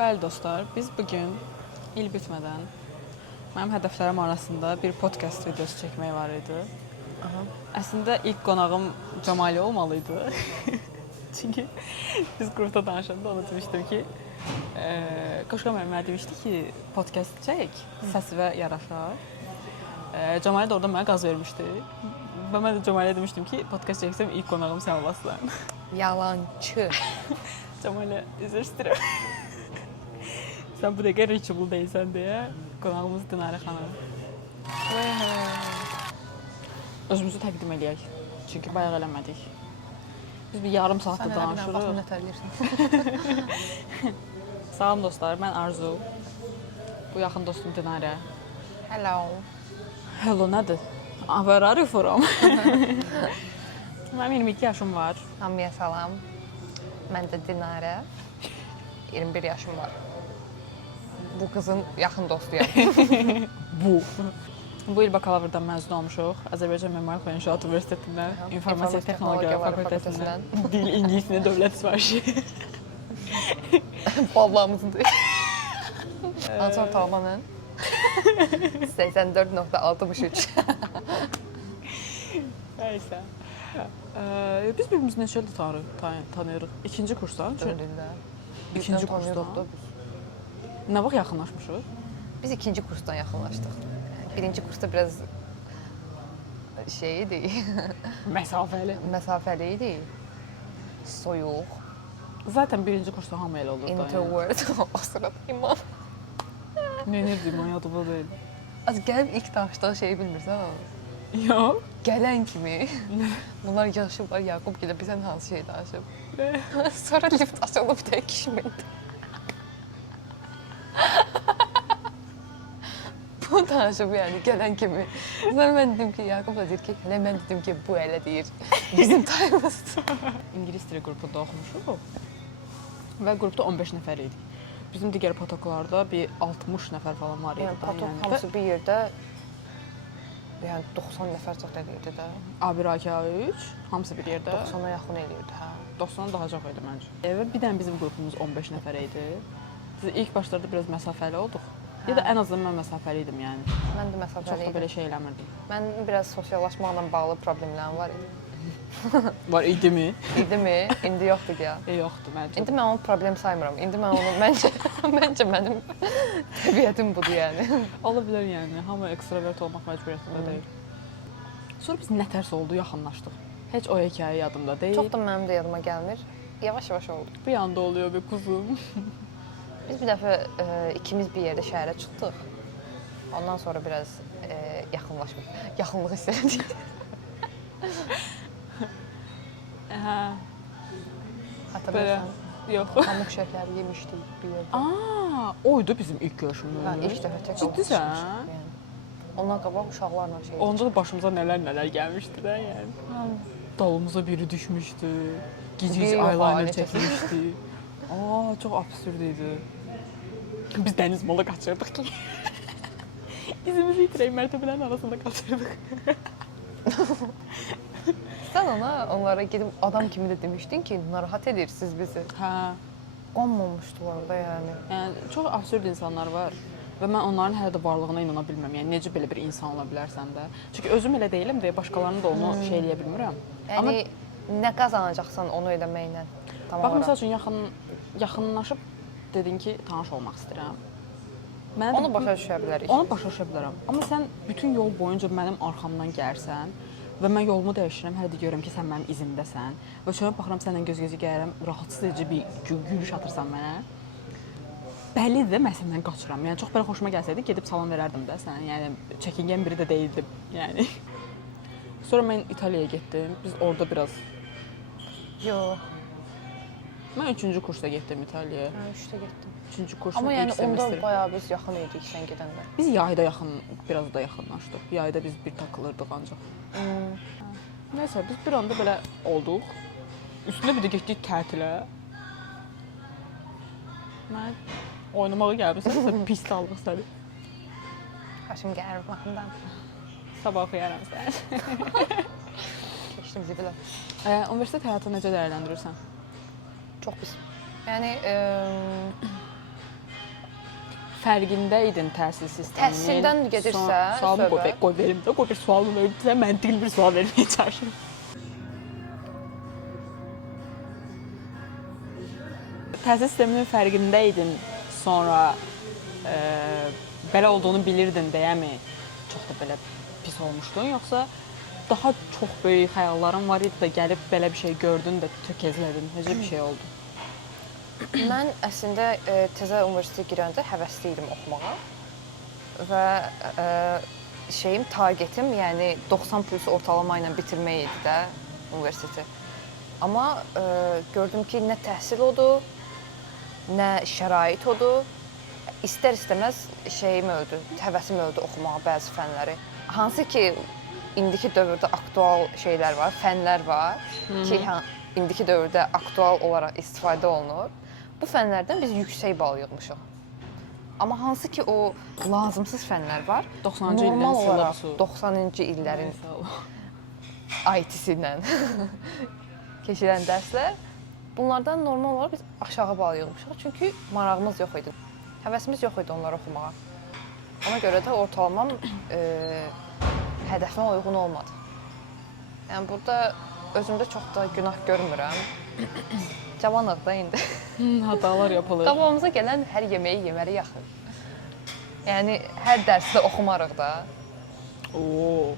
Bəli dostlar, biz bugün il bitmədən mənim hədəflərim arasında bir podcast videosu çəkmək var idi. Əslində ilk qonağım Cəmali olmalıydı. Çünki biz qrupda danışanda ona demişdim ki, Qoşqa mənə demişdi ki, podcast çək, səsvə yaraşar. Cəmali də orada mənə qaz vermişdi. Və mən də Cəmaliyə demişdim ki, podcast çəksəm ilk qonağım sən olasan. Yalancı. Cəmali, üzr istəyirəm. Sən bu dəqiqə reachable deyilsən deyə qonağımız Dinarə xanım. Özümüzü təqdim eləyək. Çünki bayaq eləmədik. Biz bir yarım saatdır danışırıq. Salam dostlar, mən Arzu. Bu yaxın dostum Dinarə. Hello. Hello, nədir? Where are you from? Mənim 22 yaşım var. Hamıya salam. Mən də Dinarə. 21 yaşım var. Bu qızın yaxın dostuyam. Bu il bakalavrdan məzun olmuşuq. Azərbaycan Memarlıq və İnşaat Universitetindən, İnformasiya Texnologiyaları Fakültəsindən, Dil İngiliscə dövlət sifarişi. Ballamızdır. Ansor Talmanın 84.63. Nəysə. Biz birbirimizi neçə ildir tanıyırıq? İkinci kursdan? İkinci kursdan. Nə vaxt yaxınlaşmışıq? Biz ikinci kursdan yaxınlaşdıq. Birinci kursda biraz şey idi. Məsafəli idi. Soyuq. Zaten birinci kursda hamı elə olurdu. Introvert. O sırada imam. Neyirdim, o yadımda deyil. Az gəlib ilk danışdığı şeyi bilmirsən o. Yox. Gələn kimi bunlar yaşıblar, Yaqub gilə bizən hansı şey danışıb. Sonra lift açılıb tək kişi mindi. Bu danışıb yəni gələn kimi. Sonra mən dedim ki, Yaqub da deyir ki, hələ mən dedim ki, bu elə deyir. Bizim tayımızdır. İngilis dili qrupunda oxumuşuq və qrupda 15 nəfər idik. Bizim digər potoklarda bir 60 nəfər falan var idi. Yəni potok hamısı bir yerdə yəni 90 nəfər çox eləyirdi də. A1, A2, hamısı bir yerdə 90-a yaxın eləyirdi, hə. 90-dan daha çox idi məncə. Və bir dənə bizim qrupumuz 15 nəfər idi. Biz ilk başlarda biraz məsafəli olduq. Ya da ən azından mən məsafəli idim yəni. Mən də məsafəli Çox da idim. belə şey eləmirdim. Mən biraz sosiallaşmaqla bağlı problemlərim var idi. Var idimi? İdimi? İndi yoxdur ki ya. Yoxdur məncə. İndi mən onu problem saymıram. İndi mən onu məncə mənim təbiətim budur yəni. Ola bilər yəni. Hamı ekstravert olmaq məcburiyyətində deyil. Sonra biz nətərsə oldu, yaxınlaşdıq. Heç o hekayə yadımda deyil. Çox da mənim də yadıma gəlmir. Yavaş-yavaş oldu. Bir anda oluyor be kuzum. Biz bir dəfə ikimiz bir yerdə şəhərə çıxdıq. Ondan sonra biraz yaxınlıq hiss etdik. Hə. Hatırlayırsan? Yox. Pamuk şəkəri yemişdik bir yerdə. Oydu bizim ilk görüşümüz. Hə, ilk dəfə tək Ciddisən? Ondan qabaq uşaqlarla şey. Onda da başımıza nələr gəlmişdi də yəni. Dalımıza biri düşmüşdü. Gic eyeliner çəkmişdi. Çox absurd idi. Biz dəniz malı qaçırdıq ki. İzimizi itirək, mərtəbələrin arasında qaçırdıq. Sən onlara gedib adam kimi də demişdin ki, narahat edirsiniz bizi. Hə. Qanmamışdılar da yəni. Yəni çox absurd insanlar var və mən onların hələ də varlığına inana bilmirəm. Yəni necə belə bir insan ola bilərsən də? Çünki özüm elə deyiləm deyə başqalarını da onu şey eləyə bilmirəm. Yəni nə qazanacaqsan onu eləməklə. Bax məsəl üçün yaxınlaşıb dedin ki, tanış olmaq istəyirəm. Onu başa düşə bilərik. Onu başa düşə bilərəm. Amma sən bütün yol boyunca mənim arxamdan gəlsən və mən yolumu dəyişirəm, hələ də görürəm ki, sən mənim izimdəsən və sonra baxıram səndən göz-gözə gəlirəm, rahatsız edici bir gülüş atırsan mənə. Bəllidir də mən səndən qaçıram. Yəni çox belə xoşuma gəlsəydi gedib salam verərdim də sənə. Yəni çəkingən biri də deyildim. Yəni. Sonra mən İtaliyaya getdim. Biz orada biraz Yox. Mən 3-cü kursda getdim İtaliyaya. Mən 3-də getdim. 3-cü kursun amma yəni ilk semestri. onda bayağı biz yaxın idik sən gedəndə. Biz yayda biraz da yaxınlaşdıq. Yayda biz bir takılırdıq ancaq. Nəysə, biz bir anda belə olduq. Üstünə bir də getdik tətilə. Mən oynamağa gəlmişsən, pis saldıq səni. Xaşım gəlir baxımdan. Sabah oxuyaram sən. Keçdim zibilə. Universitet həyatını necə dəyərləndirirsən? Çox pis. Yəni fərqində idin təhsil sisteminin? Təhsildən gedirsə, sualımı söhbət. qoy verim də, qoy bir sualımı verim, sizə məntiqli bir sual verməyə çalışıram. Təhsil sisteminin fərqində idin, sonra belə olduğunu bilirdin deyəmi, çox da belə pis olmuşdun, yoxsa daha çox böyük xəyalların var idi da gəlib belə bir şey gördün də tökezlədin, necə bir şey oldu? Mən əslində təzə universitetə girəndə həvəsli idim oxumağa və targetim, yəni 90+ ortalama ilə bitirmək idi də universiteti. Amma gördüm ki, nə təhsil odur, nə şərait odur. İstər-istəməz həvəsim öldü oxumağa bəzi fənləri. Hansı ki, indiki dövrdə aktual şeylər var, fənlər var ki, indiki dövrdə aktual olaraq istifadə olunur. Bu fənlərdən biz yüksək bal yığmışıq. Amma hansı ki, o lazımsız fənlər var, 90-cı illərin normal olaraq silabusu. 90-cı illərin IT-si ilə keçirilən dərslər, bunlardan normal olaraq biz aşağı bal yığmışıq. Çünki marağımız yox idi. Həvəsimiz yox idi onları oxumağa. Ona görə də ortalamam hədəfimə uyğun olmadı. Yəni burada özümdə çox da günah görmürəm. Cavanıq da indi. Hatalar yapılır. Qabağımıza gələn hər yeməyi yeməli yaxın. Yəni hər dərsdə oxumarıq da. Oo.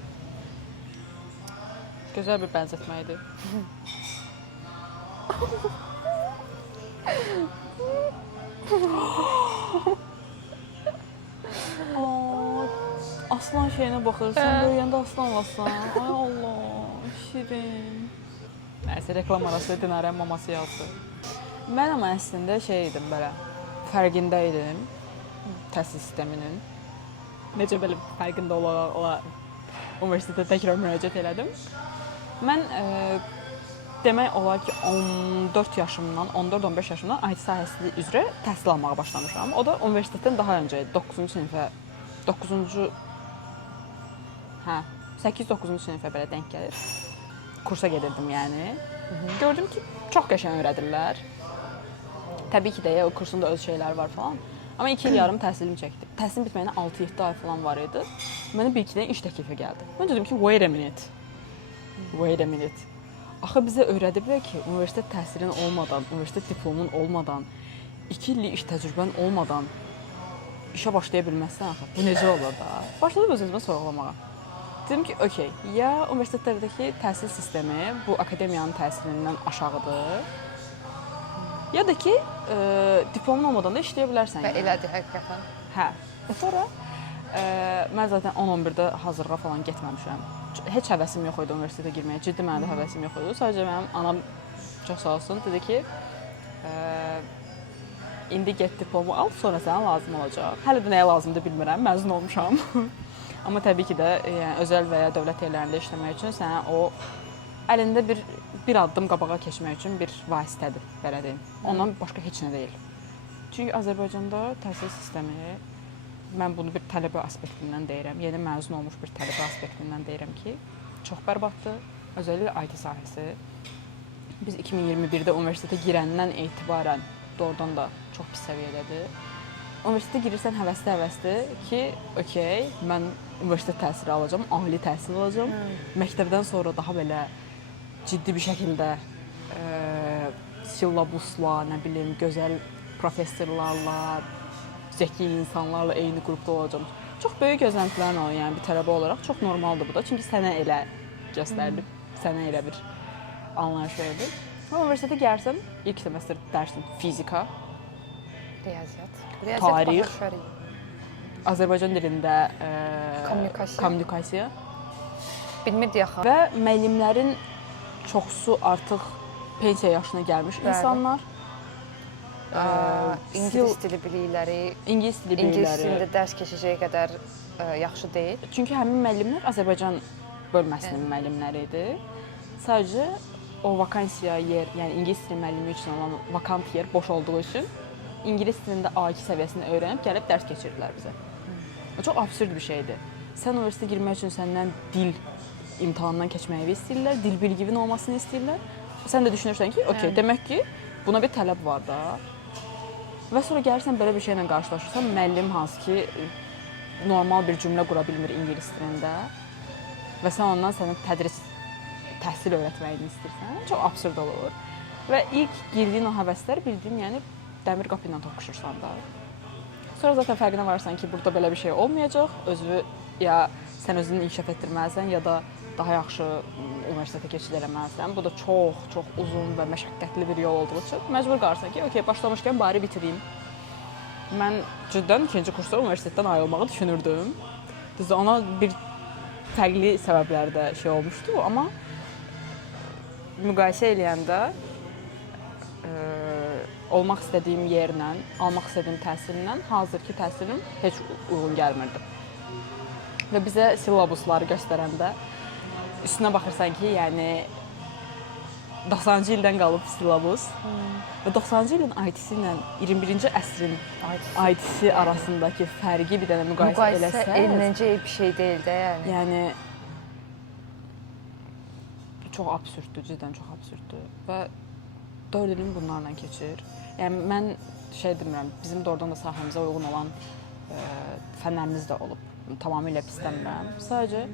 Gözəl bir bənzətmə idi. Aslan şeyinə baxırsan, böyüyəndə aslan olasan. Ay Allah, şirin. Nəysə, reklam arası Dinarənin maması yazdı. Mən amma əslində idim belə, fərqində idim təhsil sisteminin. Necə belə fərqində olaraq universitetə təkrar müraciət elədim. Mən demək olar ki, 14 yaşımdan, 14-15 yaşımdan IT sahəsi üzrə təhsil almağa başlamışam. O da universitetdən daha öncə idi, 9-cu sinifə, 8-9-cu sinifə belə denk gəlir. Kursa gedirdim yəni. Gördüm ki, çox qəşəng öyrədirlər. Təbii ki də o kursun da öz şeyləri var falan. Amma 2 il yarım təhsilim çəkdi. Təhsilim bitməyinə 6-7 ay falan var idi. Mənə bir iki dənə iş təklifi gəldi. Mən dedim ki, wait a minute. Axı bizə öyrədiblər ki, universitet təhsilin olmadan, universitet diplomun olmadan, 2 illik iş təcrübən olmadan işə başlaya bilməzsən axı. Bu necə olur da? Başladım öz-özümə sorğulamağa. Dedim ki, okey, ya universitetlərdəki təhsil sistemi bu akademiyanın təhsilindən aşağıdır, ya da ki, diplomun olmadan da işləyə bilərsən. Və elədir həqiqətən. Hə. Sonra mən zaten 10-11-də hazırlığa falan getməmişəm. Heç həvəsim yox idi universitetə girməyə, ciddi mənə də həvəsim yox idi. Sadəcə mənim anam çox sağ olsun, dedi ki, indi get diplomu al, sonra sənə lazım olacaq. Hələ də nəyə lazımdır bilmirəm, məzun olmuşam. Amma təbii ki də özəl və ya dövlət yerlərində işləmək üçün sənə o əlində bir addım qabağa keçmək üçün bir vasitədir, belə deyim. Ondan başqa heç nə deyil. Çünki Azərbaycanda təhsil sistemi, mən bunu bir tələbə aspektindən deyirəm, yeni məzun olmuş bir tələbə aspektindən deyirəm ki, çox bərbaddır, özəlliklə IT sahəsi. Biz 2021-də universitetə girəndən etibarən doğrudan da çox pis səviyyədədir. Universitetə girirsən həvəsli ki, okey, mən universitet təhsili alacağam, ali təhsil alacağam. Məktəbdən sonra daha belə ciddi bir şəkildə sillabusla, nə bilim, gözəl professorlarla, zəki insanlarla eyni qrupda olacağam. Çox böyük gözləntilərin olur, yəni bir tələbə olaraq çox normaldır bu da. Çünki sənə elə göstərilib, sənə elə bir anlayış verilir. Universitetə gəlsəm, ilk semestr dərsim fizika, Riyaziyyat, tarix, başa düşərik. Azərbaycan dilində kommunikasiya Bilmirdi yaxın. və müəllimlərin çoxsu artıq pensiya yaşına gəlmiş insanlar. İngilis dili bilikləri, İngilis dili İngilis bilikləri. dilində dərs keçəcəyi qədər yaxşı deyil. Çünki həmin müəllimlər Azərbaycan bölməsinin müəllimləri idi. Sadəcə o vakansiya yer, yəni İngilis dili müəllimi üçün olan vakant yer boş olduğu üçün İngilis dilində A2 səviyyəsini öyrənib gəlib dərs keçirdilər bizə. O çox absurd bir şeydir. Sən universitetə girmək üçün səndən dil imtahanından keçməyi istəyirlər, dil bilginin olmasını istəyirlər. Sən də düşünürsən ki, okey, demək ki, buna bir tələb var da. Və sonra gəlirsən belə bir şeylə qarşılaşırsan, müəllim hansı ki normal bir cümlə qura bilmir ingilis dilində və sən ondan sənə təhsil öyrətməyini istəyirsən, çox absurd olur. Və ilk girdiyin o həvəslər bildiyin, yəni dəmir qapı ilə toqquşursan da. Sonra zaten fərqinə varsan ki, burada belə bir şey olmayacaq, özünü ya sən özünü inkişaf etdirməlisən, ya da daha yaxşı universitetə keçid eləməlisən. Bu da çox uzun və məşəqqətli bir yol olduğu üçün məcbur qalırsan ki, okey, başlamışkən bari bitireyim. Mən ciddən ikinci kursda universitetdən ayrılmağı düşünürdüm. Düzdür, ona bir fərqli səbəblər də şey olmuşdu, amma müqayisə eləyəndə olmaq istədiyim yerlə, almaq istədiyim təhsillə hazırki təhsilim heç uyğun gəlmirdi. Və bizə silabusları göstərəndə üstünə baxırsan ki, yəni 90-cı ildən qalıb silabus və 90-cı ilin IT-si ilə 21-ci əsrin IT-si arasındakı fərqi bir dənə müqayisə eləsəz. Müqayisə ediləcək bir şey deyil də, yəni. Yəni çox absürdür, cidden çox absürdür və 4 ilim bunlarla keçir. Yəni mən şey demirəm, bizim doğrudan da sahəmizə uyğun olan fənlərimiz də olub. Tamamilə pisləmirəm. Sadəcə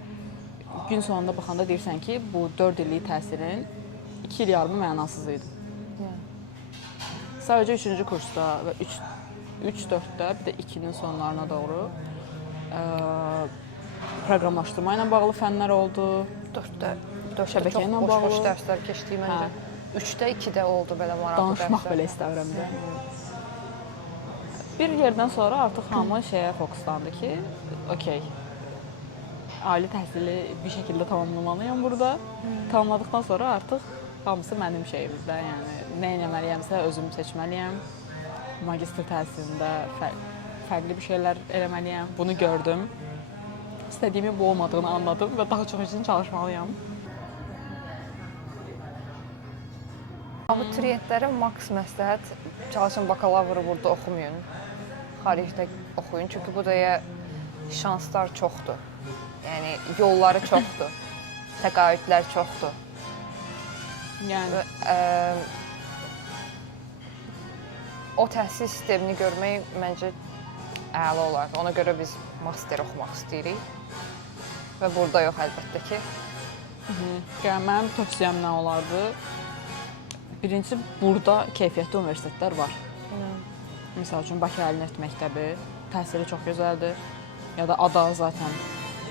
gün sonunda baxanda deyirsən ki, bu 4 illik təhsilin 2 il yarımı mənasız idi. Sadəcə 3-cü kursda və 3-4-də, bir də 2-nin sonlarına doğru proqramlaşdırma ilə bağlı fənlər oldu. 4-də şəbəkə ilə çox bağlı boş dərslər keçdik məncə. 3-də 2-də oldu belə maraqlı dərslər. Danışmaq belə istəmirəm də. Bir yerdən sonra artıq hamı şeyə fokuslandı ki, okey, ali təhsili bir şəkildə tamamlamalıyam burada. Tamamladıqdan sonra artıq hamısı mənim şeyimdə, yəni nə etməliyəmsə özüm seçməliyəm. Magistr təhsilində fərqli bir şeylər eləməliyəm. Bunu gördüm. İstədiyimin bu olmadığını anladım və daha çox üçün çalışmalıyam. Abituriyentlərə maks məsləhət çalışın bakalavru burada oxumayın. Xaricdə oxuyun, çünki burada şanslar çoxdur. Yəni yolları çoxdur. Təqaüdlər çoxdur. Yəni o təhsil sistemini görmək məncə əla olar. Ona görə biz master oxumaq istəyirik. Və burada yox əlbəttə ki. Mənim tövsiyəm nə olardı? Birincisi, burada keyfiyyətli universitetlər var. Misal üçün, Bakı Əli Neft Məktəbi təhsili çox gözəldir. Ya da ADA zaten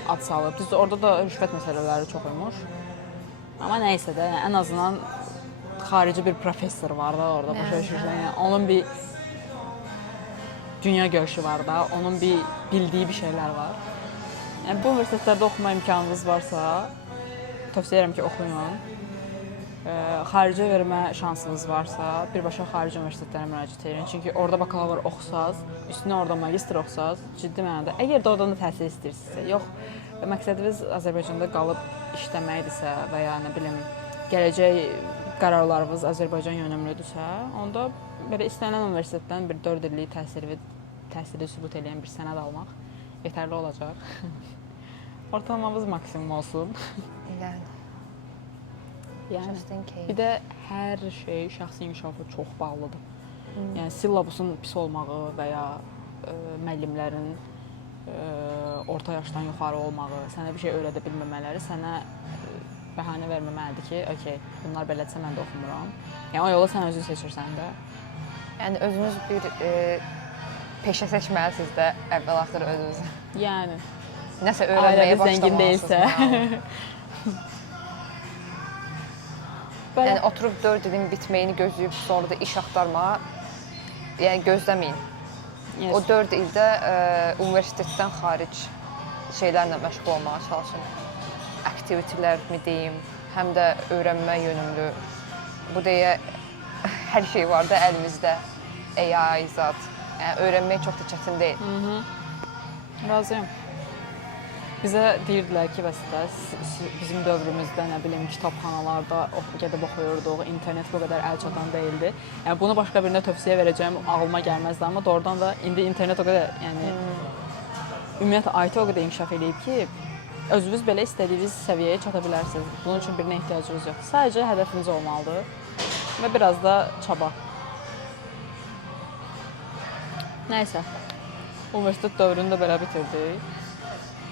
ad salıb. Düzdür, orada da rüşvət məsələləri çox imiş. Amma nəysə də, ən azından xarici bir professor var da orada, başa düşürsən. Yəni, onun bir dünya görüşü var da, onun bir bildiyi bir şeylər var. Yəni, bu universitetlərdə oxuma imkanınız varsa, tövsiyə edirəm ki, oxuyun. Xaricə vermə şansınız varsa, birbaşa xarici universitetlərə müraciət edin. Çünki orada bakalavr oxusaz, üstünə orada magistr oxusaz, ciddi mənada. Əgər də oradan da təhsil istəyirsinizsə, yox, məqsədiniz Azərbaycanda qalıb işləməkdirsə və ya nə bilim, gələcək qərarlarınız Azərbaycan yönümlüdürsə, onda belə istənilən universitetdən bir 4 illik təhsili sübut edən bir sənəd almaq yetərli olacaq. Ortalamamız maksimum olsun. Yəni, bir də hər şey şəxsi inkişafa çox bağlıdır. Yəni, sillabusun pis olmağı və ya müəllimlərin orta yaşdan yuxarı olmağı, sənə bir şey öyrədə bilməmələri sənə bəhanə verməməlidir ki, okey, bunlar belədirsə mən də oxumuram. Yəni, o yolu sən özün seçirsən də. Yəni, özünüz bir peşə seçməlisiniz də, əvvəl-axır özünüz. Yəni, nəsə öyrənməyə zəngin deyilsə. Yəni, oturub 4 ilin bitməyini gözləyib, sonra da iş axtarmağa gözləməyin. Yes. O 4 ildə universitetdən xaric şeylərlə məşğul olmağa çalışın. Aktivitilər mi deyim, həm də öyrənmə yönümlü. Bu deyə hər şey var da əlimizdə, AI, zat. Yəni, öyrənmək çox da çətin deyil. Razıyam. Bizə deyirdilər ki, bizim dövrümüzdə, nə bilim, kitabxanalarda gedib oxuyurduq, internet bu qədər əl çatan deyildi. Yəni, bunu başqa birində tövsiyə verəcəyim, ağlıma gəlməzdi, amma doğrudan da indi internet o qədər, yəni, ümumiyyətlə, IT o qədər inkişaf edib ki, özünüz belə istədiyiniz səviyyəyə çata bilərsiniz. Bunun üçün birinə ehtiyacınız yoxdur. Sadəcə hədəfiniz olmalıdır və biraz da çaba. Nəysə. Universitet dövrünü də belə bitirdik.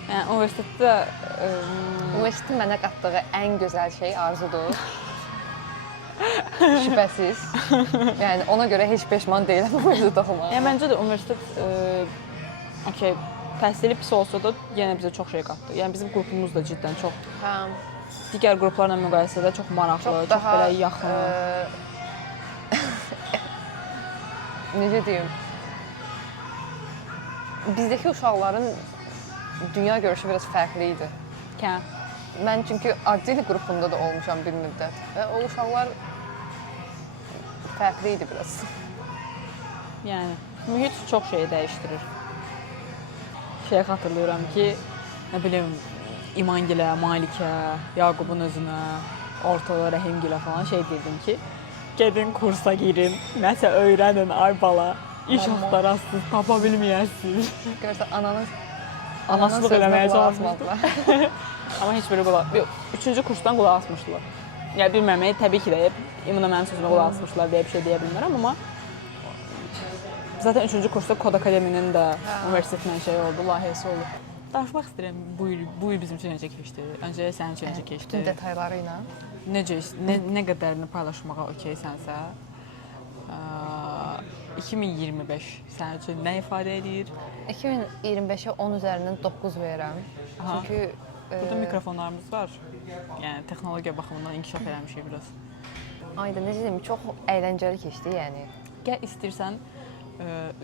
Yəni universitetdə Universitetin mənə qatdığı ən gözəl şey arzudur. Şübhəsiz. Yəni ona görə heç peşman deyiləm universitetdə oxumağa. yəni məncə də universitet okey, təhsili pis olsa da yenə bizə çox şey qatdı. Yəni bizim qrupumuz da cidden çox digər qruplarla müqayisədə çox maraqlı, çox belə yaxın. Necə deyim? Bizdəki uşaqların dünya görüşü biraz fərqli idi. Mən çünki Adil qrupunda da olmuşam bir müddət və o uşaqlar fərqli idi biraz. Yəni mühit çox şeyi dəyişdirir. Şey xatırlayıram ki, nə bilim İmangilə, Malikə, Yaqubun özünə, ortada Rəhimgilə falan şey dedim ki, gedin kursa girin, nəsə öyrənin ay bala. İş axtarasınız, tapa bilməyəsiniz. Görürsən Anasılıq eləməyə çalışmışdılar. Amma heç biri qulaq. Üçüncü kursdan qulaq asmışdılar. Yəni bilmirəm, təbii ki də İmuna mənim sözümə qulaq asmışdılar deyə bir şey deyə bilmirəm, amma zaten üçüncü kursda Kod Akademinin də universitetlə şey oldu, layihəsi oldu. Danışmaq istəyirəm, bu il bizim üçün necə keçdi? Öncə sənin üçün necə keçdi? Bütün detalları ilə. Necə, nə qədərini paylaşmağa okeysənsə, 2025 sənin üçün nə ifadə edir? 2025-ə 10 üzərindən 9 verirəm. Çünki burada mikrofonlarımız var. Yəni texnologiya baxımından inkişaf eləmişik biraz. Ayda necə deyim, çox əyləncəli keçdi, yəni. Gəl istəyirsən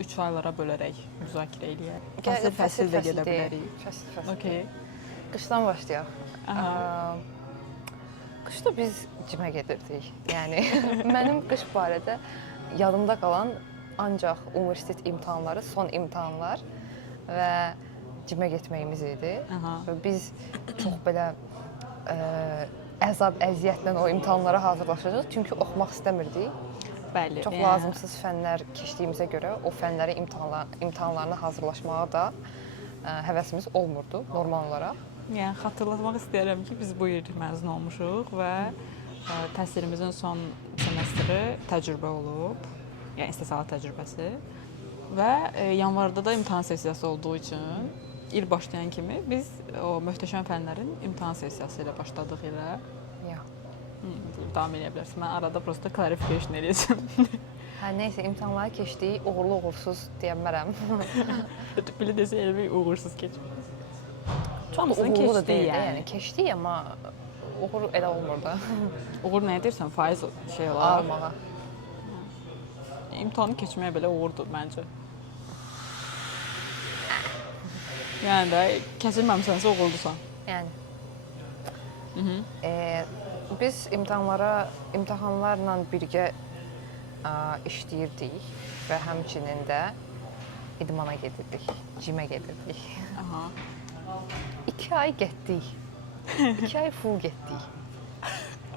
3 aylara bölərək müzakirə eləyək. Fəsil də gedə bilərik. Fəsil. Okay. Qışdan başlayaq. Qışda biz cimə gedirdik. Yəni mənim qış barədə yadımda qalan ancaq universitet imtahanları, son imtahanlar və cimə getməyimiz idi. Və biz çox belə əzab, əziyyətlə o imtahanlara hazırlaşacağıq. Çünki oxumaq istəmirdik. Bəli. Çox lazımsız fənlər keçdiyimizə görə o fənlərin imtahanlarına hazırlaşmağa da həvəsimiz olmurdu normal olaraq. Yəni xatırlatmaq istəyirəm ki, biz bu il məzun olmuşuq və təhsilimizin son semestri təcrübə olub. Yəni istehsalat təcrübəsi və yanvarda da imtahan sessiyası olduğu üçün il başlayan kimi biz o möhtəşəm fənlərin imtahan sessiyası ilə başladıq elə. Davam edə bilərsən. Mən arada prosta clarification eləyəcəm. Nəysə, imtahanları keçdik, uğurlu uğursuz deyəmərəm. Belə desə elmi uğursuz keçmiş. Uğurlu da deyil, yəni keçdik, amma uğur elə olmur da. Uğur nə edirsən? Faiz şey olar. Almağa. İmtahanı keçməyə belə uğurdur məncə. Yəni də keçirməmisənsə uğurlusan. Yəni. Biz imtahanlarla birgə işləyirdik və həmçinin də idmana gedirdik, cimə gedirdik. 2 ay getdik. 2 ay full getdik.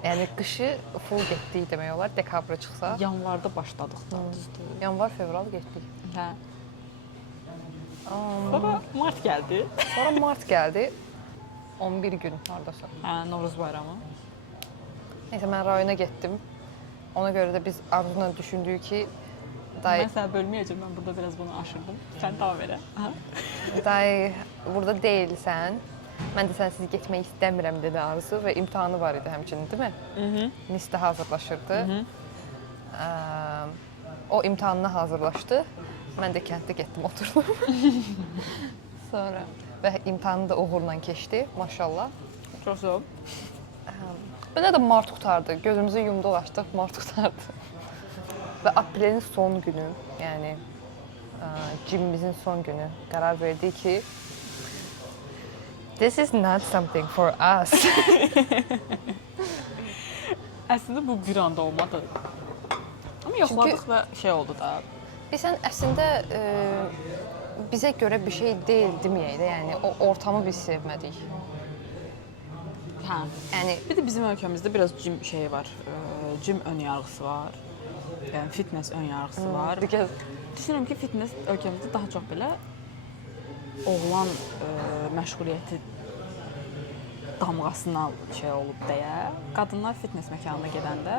Yəni qışı full getdik demək olar, dekabra çıxsa. Yanvarda başladıq da düzdür. Yanvar, fevral getdik. Hə. Sonra mart gəldi. Sonra mart gəldi. 11 gün hardasa. Hə, Novruz bayramı. Nəysə, mən rayona getdim. Ona görə də biz Arzunla düşündük ki, mən səni bölməyəcəm, mən burada biraz bunu aşırdım. Sən davam elə. Dayı, burada deyilsən. Mən də sənsiz getmək istəmirəm dedi Arzu və imtahanı var idi həmçinin, deyilmi? Nisdə hazırlaşırdı. O imtahanına hazırlaşdı. Mən də kənddə getdim, oturdum. Sonra və imtahanı da uğurla keçdi, maşallah. Çox sağ ol. Belə də mart qutardı. Gözümüzü yumduq, açdıq, mart qutardı. Və aprelin son günü, yəni cimimizin son günü qərar verdik ki, this is not something for us. Əslində bu bir anda olmadı. Amma yoxladıq və şey oldu da. Bilsən, əslində bizə görə bir şey deyil deməyək də, yəni o ortamı biz sevmədik. Hə. Yəni bir də bizim ölkəmizdə biraz cim şeyi var. Cim ön yarğısı var. Yəni fitness ön yarğısı var. Düşünürəm ki, fitness ölkəmizdə daha çox belə oğlan məşğuliyyəti damğasına şey olub deyə. Qadınlar fitness məkanına gedəndə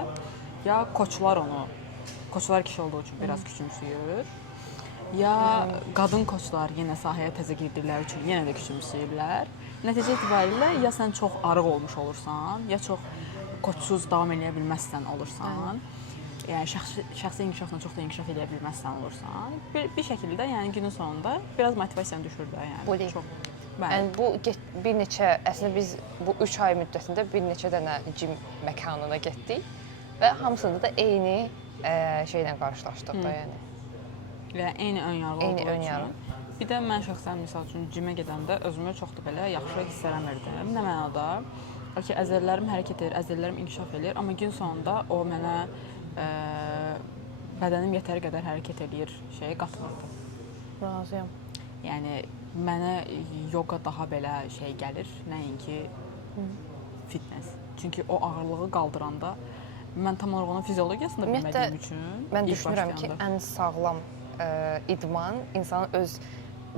ya koçlar kişi olduğu üçün biraz küçümsüyür. ya qadın koçlar yenə sahəyə təzə girdikləri üçün yenə də küçümsəyirlər. Nəticə itibarilə ya sən çox arıq olmuş olursan, ya çox koçsuz davam edə bilməzsən olursan. Yəni şəxsi inkişafla çox da inkişaf edə bilməzsən olursan. Bir şəkildə yəni günün sonunda biraz motivasiyan düşür də yəni. Bu deyil. Çox. Yəni bu bir neçə əslində biz bu 3 ay müddətində bir neçə dənə gym məkanına getdik və hamısında da eyni şeylə qarşılaşdıq da yəni. Yəni eyni ön yarğı Eyni olduğu ön yarğı. üçün. Bir də mən şəxsən misal üçün cimə gedəndə özümü çox da belə yaxşı hiss eləmirdim. Nə mənada? Ki, əzələlərim hərəkət edir, əzələlərim inkişaf edir, amma gün sonunda o mənə bədənim yetəri qədər hərəkət edir şeyi qatmırdı. Razıyam. Yəni mənə yoga daha belə şey gəlir, nəinki fitness. Çünki o ağırlığı qaldıranda mən tam olaraq onun fiziologiyasını da bilmədiyim üçün mən düşünürəm ki, ən sağlam idman insanın öz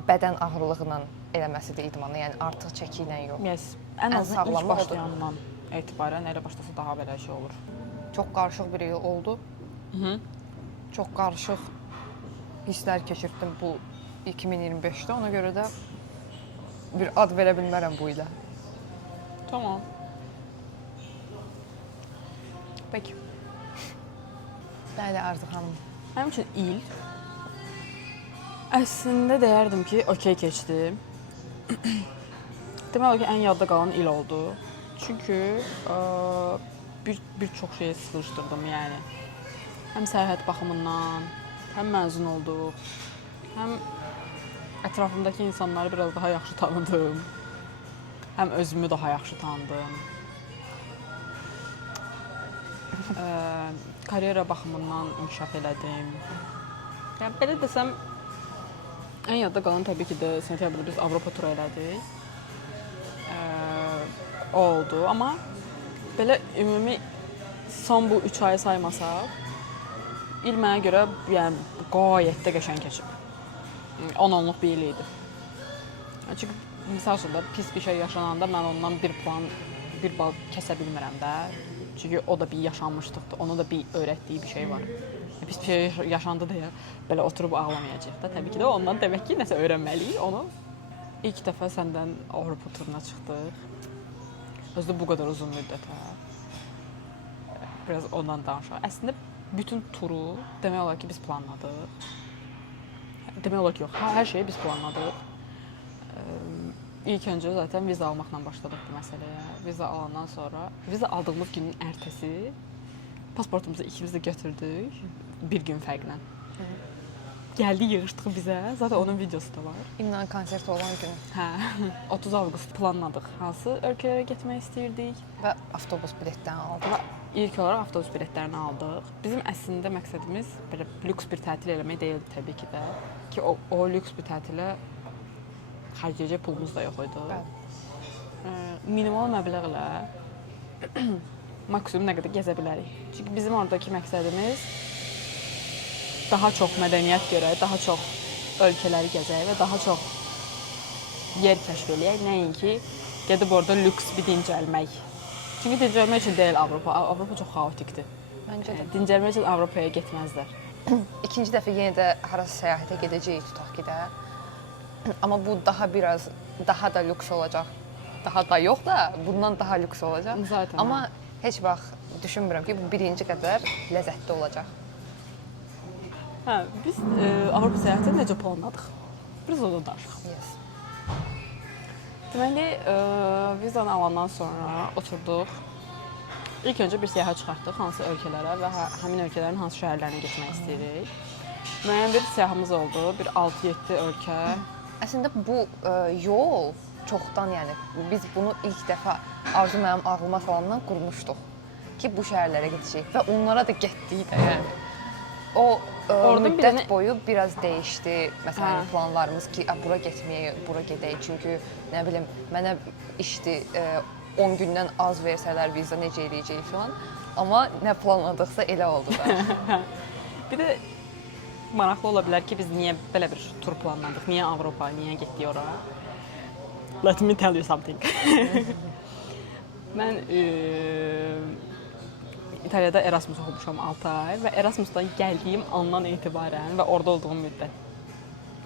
bədən ağırlığıyla eləməsidir idmanı, yəni artıq çəki ilə yox. Yes. Ən azından ilk başlayandan etibarən elə başlasa daha belə şey olur. Çox qarışıq bir il oldu. Çox qarışıq hisslər keçirdim bu 2025-də. Ona görə də bir ad verə bilmərəm bu ilə. Tamam. Peki. Bəli, Arzu xanım. Mənim üçün il əslində deyərdim ki, okey keçdi. Demək olar ki, ən yadda qalan il oldu. Çünki bir çox şeyə sıxışdırdım, yəni. Həm səyahət baxımından, həm məzun olduq, həm ətrafımdakı insanları biraz daha yaxşı tanıdım, həm özümü daha yaxşı tanıdım. Karyera baxımından inkişaf elədim. Yəni, belə desəm, ən yadda qalan təbii ki də sentyabrda biz Avropa turu elədik. O oldu, amma belə ümumi son bu 3 ayı saymasaq, il mənə görə yəni, qayət də qəşəng keçib. 10-onluq bir il idi. Çünki misal üçün də pis bir şey yaşananda mən ondan bir bal kəsə bilmirəm də. Çünki o da bir yaşanmışlıqdır, onun da bir öyrətdiyi bir şey var. Pis bir şey yaşandı deyə belə oturub ağlamayacaq da. Təbii ki də ondan demək ki, nəsə öyrənməliyik onu. İlk dəfə səndən Avropa turuna çıxdıq. Özü də bu qədər uzun müddətə. Biraz ondan danışaq. Əslində bütün turu demək olar ki biz planladıq. Demək olar ki yox, hər şeyi biz planladıq. İlk öncə zaten viza almaqla başladıq bu məsələyə. Viza alandan sonra, viza aldığımız günün ertəsi pasportumuzu ikimiz də götürdük bir gün fərqlə. Gəldi, yığışdıq bizə. Zaten onun videosu da var. İmran konserti olan gün. Hə, 30 avqust planladıq. Hansı ölkələrə getmək istəyirdik Və avtobus biletlərini aldıq. İlk olaraq avtobus biletlərini aldıq. Bizim əslində məqsədimiz belə lüks bir tətil eləmək deyildi təbii ki də. Ki o lüks bir tətilə xərcləyəcək pulumuz da yox idi. Bəli. Minimal məbləğlə maksimum nə qədər gəzə bilərik. Çünki bizim oradakı məqsədimiz daha çox mədəniyyət görək, daha çox ölkələri gəzək və daha çox yer kəşf eləyək. Nəinki gedib orada lüks bir dincəlmək. Çünki dincəlmək üçün deyil Avropa. Avropa çox xaotikdir. Məncə də. Dincəlmək üçün Avropaya getməzlər. İkinci dəfə yenə də harasa səyahətə gedəcəyik tutaq ki də. Amma bu daha da lüks olacaq. Daha da yox da, bundan daha lüks olacaq. Zaten. Amma heç vaxt düşünmürəm ki, bu birinci qədər ləzzətli olacaq. Hə, biz Avropa səyahətini necə planladıq? Biraz ondan danışaq. Yes. Deməli, vizanı alandan sonra oturduq. İlk öncə bir səyahət çıxartdıq hansı ölkələrə və həmin ölkələrin hansı şəhərlərinə getmək istəyirik. Müəyyən bir səyahımız oldu, bir 6-7 ölkə. Əslində bu yol çoxdan, yəni biz bunu ilk dəfə Arzu mənim ağlıma salandan qurmuşduq ki, bu şəhərlərə gedəcəyik və onlara da getdik də, yəni. O müddət boyu biraz dəyişdi. Məsələn, planlarımız ki, bura getməyək, bura gedək. Çünki nə bilim, mənə işdir 10 gündən az versələr viza necə eləyəcəyik filan. Amma nə planladıqsa elə oldu da. Bir də maraqlı ola bilər ki, biz niyə belə bir tur planladıq? Niyə Avropa, niyə getdik ora? Let me tell you something. Mən İtaliyada Erasmus oxumuşam 6 ay və Erasmusdan gəldiyim andan etibarən və orada olduğum müddət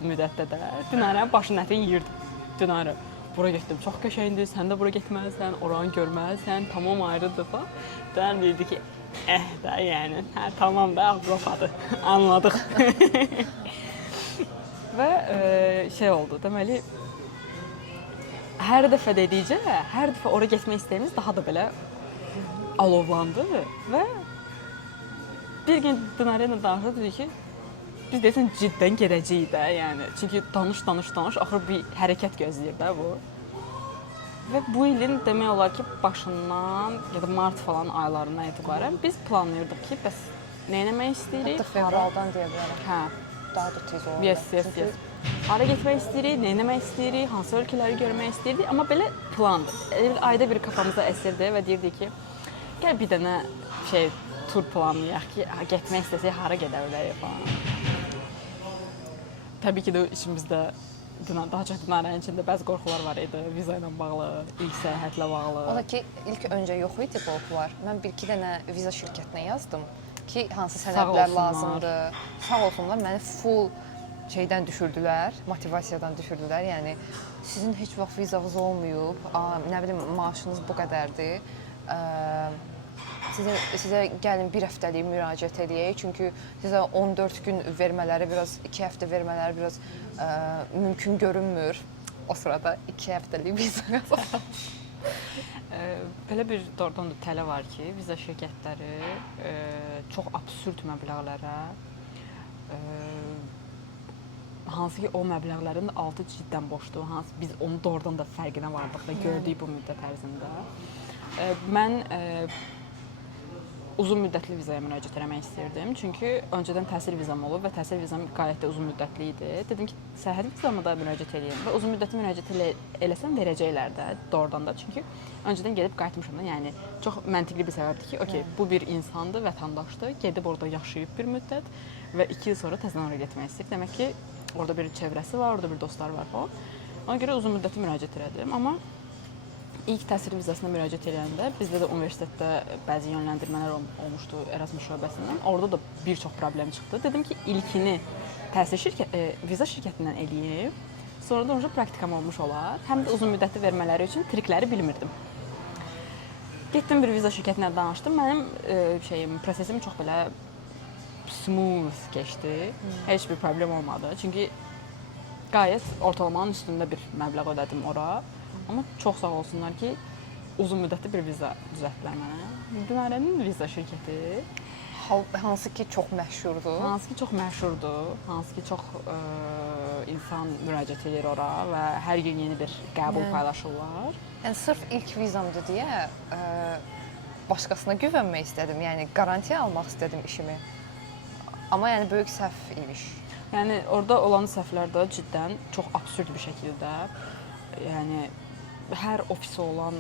müddətdə də Dinarənin başının ətini yeyirdim. Dinarə, bura getdim, çox qəşəngdir, sən də bura getməlisən, oranı görməlisən, tamam ayrıdır falan. Dinarə deyirdi ki, də yəni, hə tamam da Avropadır, anladıq. Və şey oldu, deməli, hər dəfə dedikcə, hər dəfə ora getmək istəyimiz daha da belə alovlandı və bir gün Dinarə ilə danışdı, dedi ki, biz deyəsən ciddən gedəcəyik də, yəni. Çünki danış, axır bir hərəkət gözləyir də bu. Və bu ilin demək olar ki, başından ya da mart falan aylarından etibarən biz planlayırdıq ki, bəs nə etmək istəyirik? Hətta fevraldan deyə bilərəm. Hə. Daha da tez olur. Yes. Hara getmək istəyirik, nə etmək istəyirik, hansı ölkələri görmək istəyirdik, amma belə plan. Ayda bir kafamıza əsirdi və deyirdik ki, gəl bir dənə tur planlayaq ki, getmək istəsək hara gedə bilərik falan. Təbii ki də içimizdə daha çox Dinarənin içində bəzi qorxular var idi, viza ilə bağlı, ilk səyahətlə bağlı. O da ki, ilk öncə yox idi qorxular. Mən bir-iki dənə viza şirkətinə yazdım ki, hansı sənədlər lazımdır. Sağ olsunlar, məni full şeydən düşürdülər, motivasiyadan düşürdülər. Yəni sizin heç vaxt vizanız olmayıb, nə bilim maaşınız bu qədərdir. Sizə gəlin bir həftəlik müraciət edək, çünki sizə 14 gün vermələri, biraz 2 həftə vermələri biraz mümkün görünmür. O sırada 2 həftəlik viza qazandım. Belə bir doğrudan da tələ var ki, viza şirkətləri çox absurd məbləğlərə, hansı ki o məbləğlərin altı ciddən boşdur, hansı biz onun doğrudan da fərqinə vardıq və gördük bu müddət ərzində. Mən uzun müddətli vizaya müraciət etmək istirdim. Çünki öncədən təhsil vizam olub və təhsil vizam qayət də uzun müddətli idi. Dedim ki, səyahət vizamı da müraciət edeyim və uzun müddətli müraciət eləsəm verəcəklər də doğrudan da. Çünki öncədən gedib qayıtmışam da. Yəni çox məntiqli bir səbəbdir ki, okey, bu bir insandır, vətəndaşdır, gedib orada yaşayıb bir müddət və 2 il sonra təzədən oraya getmək istəyir. Demək ki, orada bir çevrəsi var, orada bir dostları var falan. Ona görə uzun müddətli müraciət etdim, amma İlk təhsil vizasına müraciət edəndə bizdə də universitetdə bəzi yönləndirmələr olmuşdu Erasmus şöbəsindən. Orada da bir çox problem çıxdı. Dedim ki, ilkini viza şirkətindən eləyim. Sonra da praktikam olmuş olar. Həm də uzun müddətli vermələri üçün trikləri bilmirdim. Getdim bir viza şirkətinə danışdım. Mənim prosesim çox belə smooth keçdi. Heç bir problem olmadı. Çünki qayət ortalamanın üstündə bir məbləğ ödədim ora. Amma çox sağ olsunlar ki, uzun müddətli bir viza düzəltdilər mənə. Dinarənin viza şirkəti. Hansı ki çox məşhurdur. Hansı ki çox məşhurdur. Hansı ki çox insan müraciət edir ora və hər gün yeni bir qəbul paylaşırlar. Yəni sırf ilk vizamdır deyə başqasına güvənmək istədim. Yəni qarantiya almaq istədim işimi. Amma yəni böyük səhv imiş. Yəni orada olan səhvlər də ciddən çox absurd bir şəkildə, yəni hər ofisi olan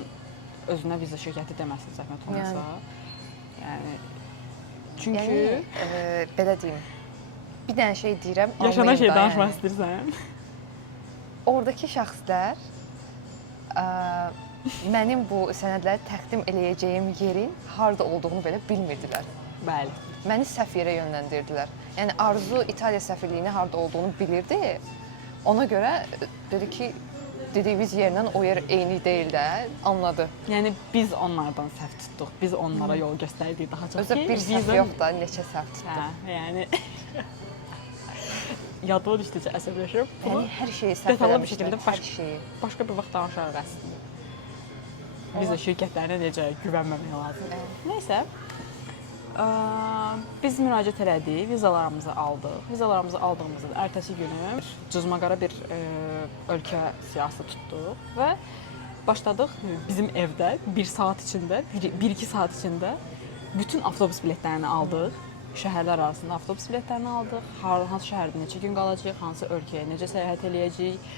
özünə viza şirkəti deməsin zəhmət olmasa. Yəni çünki belə deyim. Bir dənə şey deyirəm, yaşanan şey danışmaq istəyirsən. Oradakı şəxslər mənim bu sənədləri təqdim eləyəcəyim yerin harda olduğunu belə bilmirdilər. Bəli. Məni səhv yerə yönləndirdilər. Yəni Arzu İtaliya səfirliyinin harda olduğunu bilirdi. Ona görə dedi ki, dediyimiz yerlə o yer eyni deyil də, anladı. Yəni biz onlardan səhv tutduq. Biz onlara yol göstərdik daha çox. Özü bir səhv yox da, neçə səhv tutduq. Hə, yəni yadıma düşdükcə əsəbləşirəm. Yəni hər şeyi səhv eləmişlər, hər şeyi. Başqa bir vaxt danışarıq əslində. Viza şirkətlərinə necə güvənməmək lazımdır. Nəysə, biz müraciət elədik, vizalarımızı aldıq. Vizalarımızı aldığımızda ertəsi günü cızmaqara bir ölkə siyahısı tutduq və başladıq bizim evdə 1 saat içində, 1-2 saat içində bütün avtobus biletlərini aldıq. Şəhərlər arasında avtobus biletlərini aldıq. Hansı şəhərdə neçə gün qalacağıq, hansı ölkəyə necə səyahət eləyəcəyik,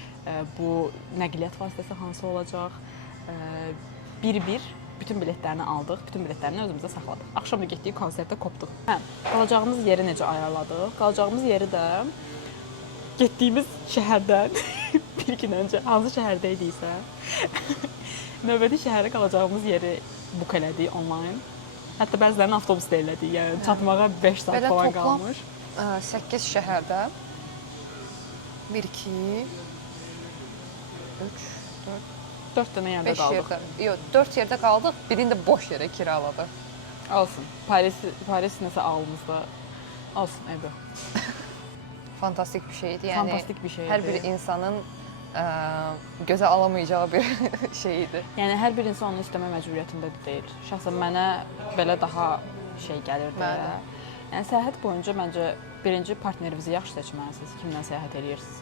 bu nəqliyyat vasitəsi hansı olacaq. Bir-bir bütün biletlərini aldıq, bütün biletlərini özümüzdə saxladıq. Axşam da getdik, konsertdə kopduq. Qalacağımız yeri necə ayarladıq? Qalacağımız yeri də getdiyimiz şəhərdən bir gün öncə hansı şəhərdə idiksə növbəti şəhərə qalacağımız yeri buk elədik onlayn. Hətta bəzilərini avtobusda elədik, yəni çatmağa 5 saat falan qalmış. Belə toplam 8 şəhərdə 1 2 3 4 dənə yerdə 5 qaldıq. yerdə. Yox, 4 yerdə qaldıq. Birini də boş yerə kiraladı. Olsun. Paris nəsə ağlımızda olsun evdə. Fantastik bir şeydi. Yəni Fantastik bir şeydi. hər bir insanın gözə alamayacağı bir şeydi. Yəni hər bir insan onu istəmə məcburiyyətində deyil. Şəxsən mənə belə daha şey gəlirdi. Mənə. Yəni səyahət boyunca məncə birinci partnerinizi yaxşı seçməlisiniz, kimlə səyahət edirsiniz.